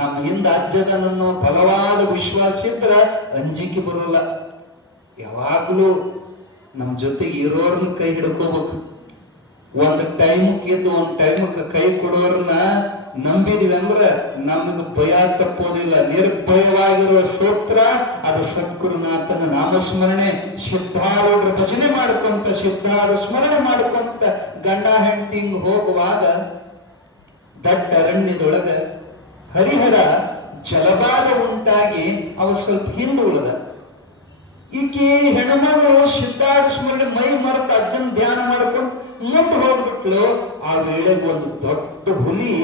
ನಮ್ಮ ಹಿಂದ ಅಜ್ಜದನನ್ನೋ ಬಲವಾದ ವಿಶ್ವಾಸ ಇದ್ರ ಅಂಜಿಕೆ ಬರೋಲ್ಲ. ಯಾವಾಗಲೂ ನಮ್ಮ ಜೊತೆಗೆ ಇರೋರ್ನ ಕೈ ಹಿಡ್ಕೋಬೇಕು. ಒಂದು ಟೈಮಕ್ಕೆ ಇದ್ದು ಒಂದು ಟೈಮಕ್ಕೆ ಕೈ ಕೊಡೋರ್ನ ನಂಬಿದ್ವಿ ಅಂದ್ರೆ ನಮಗೆ ಭಯ ತಪ್ಪೋದಿಲ್ಲ. ನಿರ್ಭಯವಾಗಿರುವ ಸೂತ್ರ ಅದು ಸದ್ಗುರುನಾಥನ ನಾಮಸ್ಮರಣೆ. ಸಿದ್ಧಾರೂಢರ ಭಜನೆ ಮಾಡ್ಕೊಂತ, ಸಿದ್ಧಾರೂಢ ಸ್ಮರಣೆ ಮಾಡ್ಕೊಂತ ಗಂಡ ಹೆಂಡತಿ ಹೋಗುವಾಗ ದಟ್ಟ ಅರಣ್ಯದೊಳಗ ಹರಿಹರ ಜಲಬಾಧ ಉಂಟಾಗಿ ಅವ ಸ್ವಲ್ಪ ಹಿಂದೆ ಉಳಿದ. ಈಕೆ ಹೆಣ್ಮಗಳು ಸಿದ್ಧಾರೂಢ ಸ್ಮರಣೆ ಮೈ ಮರೆತ ಅಜ್ಜನ ಧ್ಯಾನ ಮಾಡ್ಕೊಂಡು ಮುಂದೆ ಹೋಗ್ಬಿಟ್ಲು. ಆ ವೇಳೆಗೆ ಒಂದು ದೊಡ್ಡ ಹುಲಿ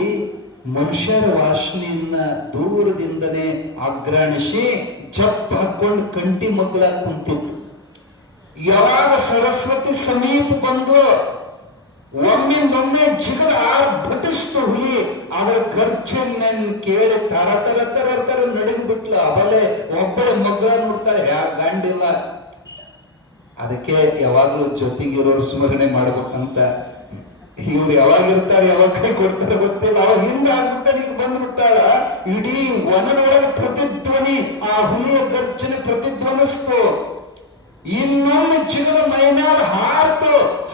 ಮನುಷ್ಯರ ವಾಸನೆಯನ್ನ ದೂರದಿಂದನೇ ಅಗ್ರಾಣಿಸಿ ಜಪ್ ಹಾಕೊಂಡು ಕಂಟಿ ಮಗ್ಲ ಕುಂತಿತ್ತು. ಯಾವಾಗ ಸರಸ್ವತಿ ಸಮೀಪ ಬಂದು ಒಮ್ಮಿಂದೊಮ್ಮೆ ಜಿಗದ ಆರ್ಭಟಿಸ್ತು ಹುಲಿ. ಅದರ ಗರ್ಜನೆಯನ್ನು ಕೇಳಿ ತರ ತರ ತರ ತರ ನಡಗಿ ಬಿಟ್ಲು. ಅವಲೇ ಒಬ್ಬಳೆ ಮಗ್ಗ ನೋಡ್ತಾಳೆ, ಗಂಡಿಲ್ಲ. ಅದಕ್ಕೆ ಯಾವಾಗಲೂ ಜೊತೆಗಿರೋರು ಸ್ಮರಣೆ ಮಾಡ್ಬೇಕಂತ. ಇವ್ರು ಯಾವಾಗ ಇರ್ತಾರೆ, ಯಾವಾಗ ಕೈ ಕೊಡ್ತಾರೆ ಗೊತ್ತಿಲ್ಲ. ಅವಾಗ ಹಿಂದೆ ಆಗ್ಬಿಟ್ಟ ಬಂದ್ಬಿಟ್ಟಾಳ. ಇಡೀ ವನದೊಳಗೆ ಪ್ರತಿಧ್ವನಿ, ಆ ಹುಲಿಯ ಗರ್ಜನೆ ಪ್ರತಿಧ್ವನಿಸ್ತು. ಇನ್ನೊಮ್ಮೆ ಜಿಗದ ಮೈಮ್ಯಾಲ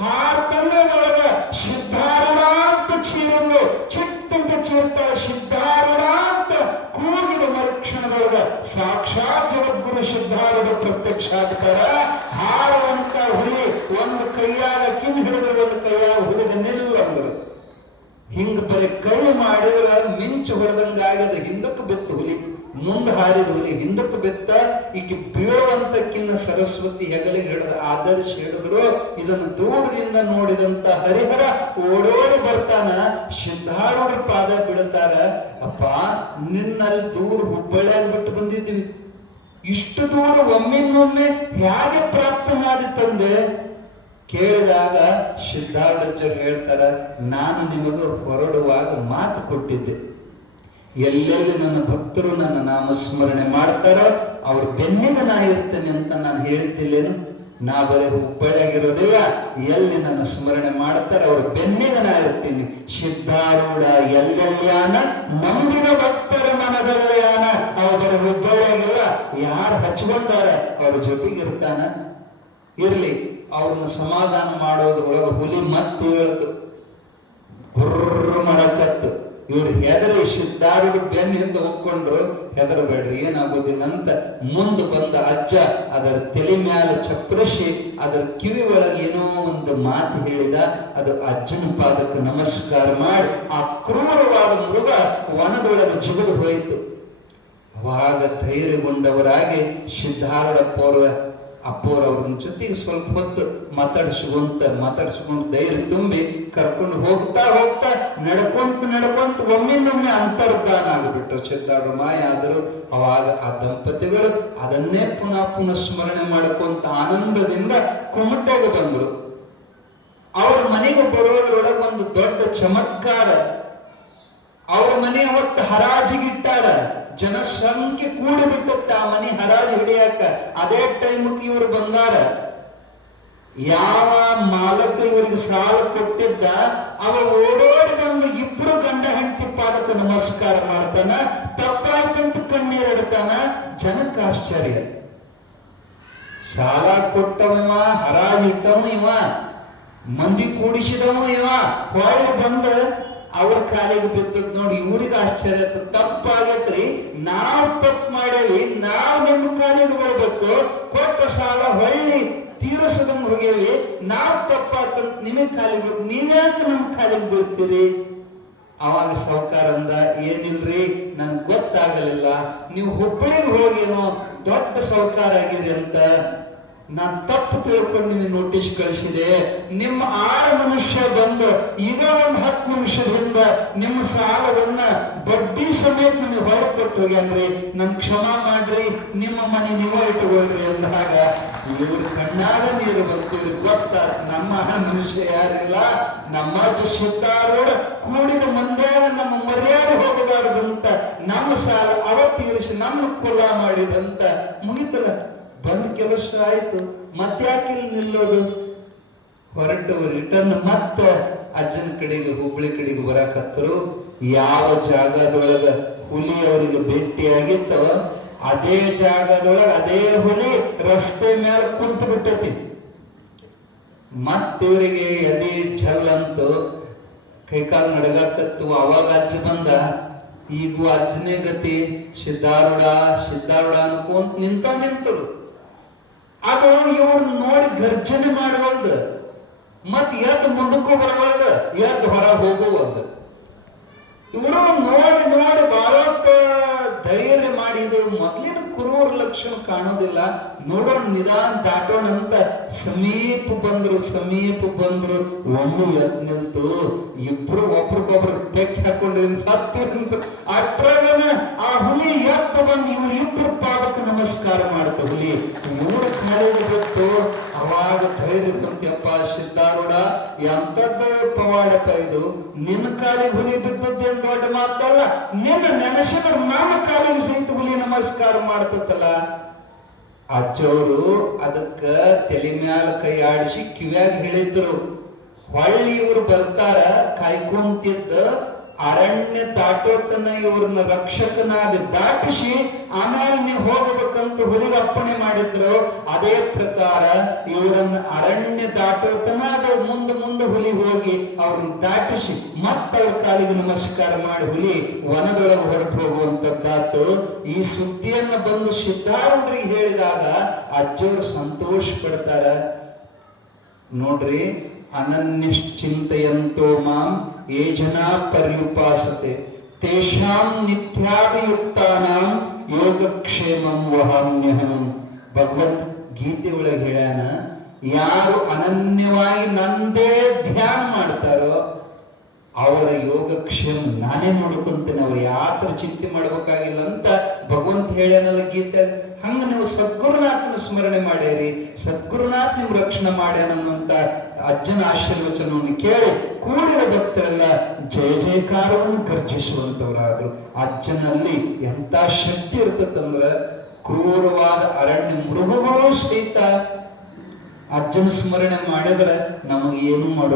ಹಾರ್ತೊಳಗ ಸಿದ್ಧಾರೂಢ ಅಂತ ಚೀರಲು ಚಿತ್ತಂತ ಚೀರ್ತಾಳ. ಸಿದ್ಧಾರೂಢ ಅಂತ ಕೂಗಿದ ಮರುಕ್ಷಣದೊಳಗ ಸಾಕ್ಷಾತ್ ಜಗದ್ಗುರು ಸಿದ್ಧಾರೂಢ ಪ್ರತ್ಯಕ್ಷ ಆಗ್ತಾರ. ಹಾರುವಂತ ಹುಲಿ ಒಂದು ಕೈಯಾಗ ಕಿನ್ ಹಿಡಿದ್ರು, ಒಂದು ಕೈಯಾಗ ಹುಡುಗ ನಿಲ್ಲ ಅಂದ್ರು. ಹಿಂಗ ಬರೀ ಕೈ ಮಾಡಿದ್ರ ಮಿಂಚು ಹೊಡೆದಂಗಾಗದ. ಹಿಂದಕ್ಕೆ ಬಿತ್ತು ಹುಲಿ, ಮುಂದೆ ಹಾರಿದ ಹುಲಿ ಹಿಂದಕ್ಕೆ ಬಿತ್ತ. ಈಕೆ ಬೀಳುವಂತಕ್ಕಿನ್ನ ಸರಸ್ವತಿ ಹೆಗಲಿಗೆ ಹಿಡಿದ ಆಧರಿಸಿ ಹಿಡಿದ್ರು. ಇದನ್ನು ದೂರದಿಂದ ನೋಡಿದಂತ ಹರಿಹರ ಓಡೋಡಿ ಬರ್ತಾನ. ಸಿದ್ಧಾರೂಢ ಪಾದ ಬಿಡುತ್ತಾರ. ಅಪ್ಪ, ನಿನ್ನಲ್ಲಿ ದೂರ ಹುಬ್ಬಳ್ಳಿಯಾಗಿ ಬಿಟ್ಟು ಬಂದಿದ್ವಿ, ಇಷ್ಟು ದೂರ ಒಮ್ಮಿನ್ನೊಮ್ಮೆ ಹೇಗೆ ಪ್ರಾಪ್ತನಾದಿ ತಂದೆ ಕೇಳಿದಾಗ ಸಿದ್ಧಾರೂಢಾಚಾರ್ಯರು ಹೇಳ್ತಾರ, ನಾನು ನಿಮಗೆ ಹೊರಡುವಾಗ ಮಾತು ಕೊಟ್ಟಿದ್ದೆ, ಎಲ್ಲೆಲ್ಲಿ ನನ್ನ ಭಕ್ತರು ನನ್ನ ನಾಮಸ್ಮರಣೆ ಮಾಡ್ತಾರೋ ಅವ್ರ ಬೆನ್ನಿಗೆ ನಾ ಇರ್ತೇನೆ ಅಂತ ನಾನು ಹೇಳಿದ್ದಿಲ್ಲೇನು? ನಾ ಬರೀ ಹುಬ್ಬಳ್ಳಿಯಾಗಿರೋದಿಲ್ಲ, ಎಲ್ಲಿ ನನ್ನ ಸ್ಮರಣೆ ಮಾಡ್ತಾರೆ ಅವ್ರ ಬೆನ್ನಿಗೆ ನಾ ಇರ್ತೀನಿ. ಸಿದ್ಧಾರೂಢ ಎಲ್ಲೆಲ್ಯಾನ ನಂಬಿದ ಭಕ್ತರ ಮನದಲ್ಯಾನ. ಅವ ಬರೀ ಹುಬ್ಬಳ್ಳಿಯಾಗಿಲ್ಲ, ಯಾರು ಹಚ್ಕೊಂಡಾರ ಅವ್ರ ಜೊತೆಗಿರ್ತಾನ. ಇರ್ಲಿ, ಅವ್ರನ್ನ ಸಮಾಧಾನ ಮಾಡೋದ್ರೊಳಗೆ ಹುಲಿ ಮತ್ತೆ ಹೇಳ್ತು, ಬುರ್ರ ಮಾಡಕತ್ತು. ಇವ್ರು ಹೆದರಿ ಸಿದ್ಧಾರೂಢ ಬೆನ್ನಿಂದ ಹೋಗ್ಕೊಂಡ್ರು. ಹೆದರಬೇಡ್ರಿ, ಏನಾಗೋದಿಲ್ಲ ಅಂತ ಮುಂದೆ ಬಂದ ಅಜ್ಜ ಅದರ ತಲೆ ಮ್ಯಾಲ ಚಪ್ರಸಿ ಅದರ ಕಿವಿ ಒಳಗೆ ಏನೋ ಒಂದು ಮಾತು ಹೇಳಿದ. ಅದು ಅಜ್ಜನ ಪಾದಕ್ಕೆ ನಮಸ್ಕಾರ ಮಾಡಿ ಆ ಕ್ರೂರವಾದ ಮೃಗ ವನದೊಳಗೆ ಜಿಗಿದು ಹೋಯಿತು. ಅವಾಗ ಧೈರ್ಯಗೊಂಡವರಾಗಿ ಅಪ್ಪೋರವ್ರನ್ನ ಜೊತೆಗೆ ಸ್ವಲ್ಪ ಹೊತ್ತು ಮಾತಾಡಿಸ್ಕೊಂಡು ಧೈರ್ಯ ತುಂಬಿ ಕರ್ಕೊಂಡು ಹೋಗ್ತಾ ನಡ್ಕೊಂತ ಒಮ್ಮಿಂದೊಮ್ಮೆ ಅಂತರ್ಧಾನ ಆಗಿಬಿಟ್ರು. ಸಿದ್ಧಾರೂಢ ಮಾಯ ಆದರು. ಅವಾಗ ಆ ದಂಪತಿಗಳು ಅದನ್ನೇ ಪುನಃ ಸ್ಮರಣೆ ಮಾಡ್ಕೊಂತ ಆನಂದದಿಂದ ಕುಮಟೆಗೆ ಬಂದರು. ಅವ್ರ ಮನೆಗೆ ಬರೋದ್ರೊಳಗೆ ಒಂದು ದೊಡ್ಡ ಚಮತ್ಕಾರ. ಅವ್ರ ಮನೆ ಅವತ್ತು ಹರಾಜಿಗಿಟ್ಟಾರ. ಜನಸಂಖ್ಯೆ ಕೂಡಿ ಬಿಟ್ಟತ್ತ ಆ ಮನೆ ಹರಾಜು ಹಿಡಿಯಾಕ. ಅದೇ ಟೈಮಕ್ಕೆ ಇವರು ಬಂದಾರ. ಯಾವ ಮಾಲಕ ಇವರಿಗೆ ಸಾಲ ಕೊಟ್ಟಿದ್ದ ಅವ ಓಡೋಡಿ ಬಂದು ಇಬ್ರು ಗಂಡ ಹೆಂಡತಿ ಪಾದಕ್ಕೆ ನಮಸ್ಕಾರ ಮಾಡ್ತಾನ. ತಪ್ಪಾಯ್ತಂತ ಕಣ್ಣೀರಿಡ್ತಾನ. ಜನಕ್ಕೆ ಆಶ್ಚರ್ಯ. ಸಾಲ ಕೊಟ್ಟವ ಹರಾಜು ಇಟ್ಟವ ಇವ, ಮಂದಿ ಕೂಡಿಸಿದವ ಇವ, ಹೊಳ್ಳಿ ಬಂದ ಅವ್ರ ಕಾಲಿಗೆ ಬಿದ್ದದ್ ನೋಡಿ ಇವ್ರಿಗೆ ಆಶ್ಚರ್ಯ. ತಪ್ಪಾಗೈತ್ರಿ, ನಾವು ತಪ್ಪು ಮಾಡೇವಿ, ನಾವು ನಿಮ್ಮ ಕಾಲಿಗೆ ಬೀಳ್ಬೇಕು. ಕೊಟ್ಟ ಸಾಲ ಹೊಳ್ಳಿ ತೀರಿಸದಂಗ್ ಹೋಗೇವಿ, ನಾವು ತಪ್ಪಾತಂತ ನಿಮಗೆ ಕಾಲಿಗೆ ಬೀಳ್, ನೀವ್ಯಾಕೆ ನಮ್ಮ ಕಾಲಿಗೆ ಬೀಳ್ತೀರಿ? ಅವಾಗ ಸಾವ್ಕಾರ ಅಂದ, ಏನಿಲ್ರಿ, ನನ್ಗೆ ಗೊತ್ತಾಗಲಿಲ್ಲ, ನೀವು ಹುಬ್ಬಳ್ಳಿಗೆ ಹೋಗೇನೋ ದೊಡ್ಡ ಸಾವ್ಕಾರ ಆಗಿರಿ ಅಂತ ನಾನ್ ತಪ್ಪು ತಿಳ್ಕೊಂಡು ನಿಮಗೆ ನೋಟಿಸ್ ಕಳಿಸಿದೆ. ನಿಮ್ಮ 6 ಮನುಷ್ಯ ಬಂದು ಈಗ ಒಂದು 10 ನಿಮಿಷದಿಂದ ನಿಮ್ಮ ಸಾಲವನ್ನ ಬಡ್ಡಿ ಸಮೇತ ನಿಮಗೆ ಹೊರ ಕೊಟ್ಟು ಹೋಗ್ಯಾನ್ರಿ, ನನ್ ಕ್ಷಮಾ ಮಾಡ್ರಿ, ನಿಮ್ಮ ಮನೆ ನೀವೇ ಇಟ್ಟುಕೊಳ್ರಿ ಅಂದಾಗ ಇವ್ರ ಕಣ್ಣಾಗ ನೀರು ಬಂತು. ಇವ್ರಿಗೆ ಗೊತ್ತಾದ ನಮ್ಮ 6 ಮನುಷ್ಯ ಯಾರಿಲ್ಲ, ನಮ್ಮ ಸಿದ್ಧಾರೂಢ ಕೂಡಿದ ಮಂದ್ಯಾಗ ನಮ್ಮ ಮರ್ಯಾದೆ ಹೋಗಬಾರದಂತ ನಮ್ಮ ಸಾಲ ಅವ ತೀರಿಸಿ ನಮ್ಮ ಕುಲ ಮಾಡಿದಂತ ಮುಗಿತಲ್ಲ. ಬಂದ್ ಕೆಲಸ ಆಯ್ತು, ಮತ್ತ್ಯಾಕೆ ನಿಲ್ಲೋದು? ಹೊರಟು ರಿಟರ್ನ್ ಮತ್ತ ಅಜ್ಜನ ಕಡೆಗೆ ಹುಬ್ಬಳ್ಳಿ ಕಡೆಗೆ ಬರಾಕತ್ತರು. ಯಾವ ಜಾಗದೊಳಗ ಹುಲಿ ಅವರಿಗೆ ಭೇಟಿಯಾಗಿತ್ತವ ಅದೇ ಜಾಗದೊಳಗ ಅದೇ ಹುಲಿ ರಸ್ತೆ ಮೇಲೆ ಕುಂತು ಬಿಟ್ಟತಿ. ಮತ್ತಿವರಿಗೆ ಎದಿ ಛಲ್ ಅಂತು, ಕೈಕಾಲು ನಡಗಾಕತ್ತು. ಅವಾಗ ಅಜ್ಜ ಬಂದ. ಈಗೂ ಅಜ್ಜನೇ ಗತಿ, ಸಿದ್ಧಾರೂಢ ಅನ್ಕೊಂತ ನಿಂತರು. ಅದು ಇವ್ರು ನೋಡಿ ಗರ್ಜನೆ ಮಾಡವಲ್ದು, ಮತ್ ಎದ್ದು ಮುಂದಕ್ಕೂ ಬರವಲ್ದು, ಎದ್ದು ಹೊರ ಹೋಗುವಲ್ದು. ಇವರು ನೋಡಿ ಬಹಳ ಧೈರ್ಯ ಮಾಡಿದ್ರು. ಮೊದ್ಲಿನ ಕ್ರೂರ ಲಕ್ಷಣ ಕಾಣೋದಿಲ್ಲ. ನೋಡೋಣ, ನಿಧಾನ ದಾಟೋಣ ಅಂತ ಸಮೀಪ ಬಂದ್ರು. ಒಮ್ಮೆ ಎದ್ದು ನಿಂತು ಇಬ್ರು ಒಬ್ರಿಗೊಬ್ರು ತೆಕ್ ಹಾಕೊಂಡಿದ್ ಸತ್ತು ಅಂತ ಅಟ್ರಾಗನ ಆ ಹುಲಿ ಎದ್ದು ಬಂದು ಇವ್ರು ಇಬ್ರು ಪಾದಕ್ಕೆ ನಮಸ್ಕಾರ ಮಾಡ್ತ ಹುಲಿ ಇವ್ರ ಕಾಲಿಗೆ ಬಿತ್ತು. ಅವಾಗ ಧೈರ್ಯ ಬಂತಪ್ಪ, ಸಿದ್ಧಾರೂಢ ಎಂತದ್ದು ಪವಾಡಪ್ಪ ಇದು, ನಿನ್ನ ಕಾಲಿಗೆ ಹುಲಿ ಬಿದ್ದದ್ದೇನು ದೊಡ್ಡ ಮಾತಲ್ಲ, ನಿನ್ನ ನೆನೆಸಿದ ನಮ್ಮ ಕಾಲಿಗೆ ಸಹಿತ ಹುಲಿ ನಮಸ್ಕಾರ ಮಾಡ್ತತ್ತಲ್ಲ. ಅಜ್ಜವರು ಅದಕ್ಕ ತಲೆ ಮ್ಯಾಲ ಕೈ ಆಡಿಸಿ ಕಿವ್ಯಾಗ ಹೇಳಿದ್ರು. ಹೊಳ್ಳಿ ಇವ್ರು ಬರ್ತಾರ, ಕಾಯ್ಕೊಂತಿದ್ದ ಅರಣ್ಯ ದಾಟೋತನ ಇವ್ರನ್ನ ರಕ್ಷಕನಾಗಿ ದಾಟಿಸಿ ಆಮೇಲೆ ನೀವು ಹೋಗಬೇಕಂತ ಹುಲಿಗೆ ಅಪ್ಪಣೆ ಮಾಡಿದ್ರು. ಅದೇ ಪ್ರಕಾರ ಇವರನ್ನ ಅರಣ್ಯ ದಾಟೋತನ ಅದು ಮುಂದೆ ಹುಲಿ ಹೋಗಿ ಅವ್ರನ್ನ ದಾಟಿಸಿ ಮತ್ತೆ ಅವ್ರ ಕಾಲಿಗೆ ನಮಸ್ಕಾರ ಮಾಡಿ ಹುಲಿ ವನದೊಳಗೆ ಹೊರಟು ಹೋಗುವಂತದ್ದಾತು. ಈ ಸುದ್ದಿಯನ್ನ ಬಂದು ಸಿದ್ಧಾರೂಢರಿಗೆ ಹೇಳಿದಾಗ ಅಜ್ಜವರು ಸಂತೋಷ ಪಡ್ತಾರ. ನೋಡ್ರಿ, ಅನನ್ಯಶ್ಚಿಂತೆಯಂತೋ ಮಾಂ ಯೇ ಜನಾ ಪರ್ಯುಪಾಸತೆ ತೇಷಾಂ ನಿತ್ಯಾಭಿಯುಕ್ತಾನಾಂ ಯೋಗಕ್ಷೇಮಂ ವಹಾಮ್ಯಹಂ. ಭಗವದ್ ಗೀತೆ ಒಳಗೆ ಹೇಳ್ಯಾನ, ಯಾರು ಅನನ್ಯವಾಗಿ ನಂದೇ ಧ್ಯಾನ ಮಾಡ್ತಾರೋ ಅವರ ಯೋಗಕ್ಷೇಮ ನಾನೇ ನೋಡ್ಕೊಂತೇನೆ, ಅವ್ರು ಯಾತ್ರ ಚಿಂತೆ ಮಾಡ್ಬೇಕಾಗಿಲ್ಲ ಅಂತ ಭಗವಂತ ಹೇಳ್ಯಾನಲ್ಲ ಗೀತೆ. ಹಂಗ ನೀವು ಸದ್ಗುರುನಾಥನ ಸ್ಮರಣೆ ಮಾಡ್ಯಾರಿ, ಸದ್ಗುರುನಾಥ್ ನಿಮ್ ರಕ್ಷಣೆ ಮಾಡ್ಯಾನಂತ ಅಜ್ಜನ ಆಶೀರ್ವಚನವನ್ನು ಕೇಳಿ ಕೂಡಿದ ಭಕ್ತರೆಲ್ಲ ಜಯ ಜಯಕಾರವನ್ನು ಗರ್ಜಿಸುವಂತವರಾದ್ರು. ಅಜ್ಜನಲ್ಲಿ ಎಂತ ಶಕ್ತಿ ಇರ್ತದಂದ್ರ ಕ್ರೂರವಾದ ಅರಣ್ಯ ಮೃಗಗಳು ಸಹಿತ ಅಜ್ಜನ ಸ್ಮರಣೆ ಮಾಡಿದ್ರೆ ನಮಗೇನು ಮಾಡೋ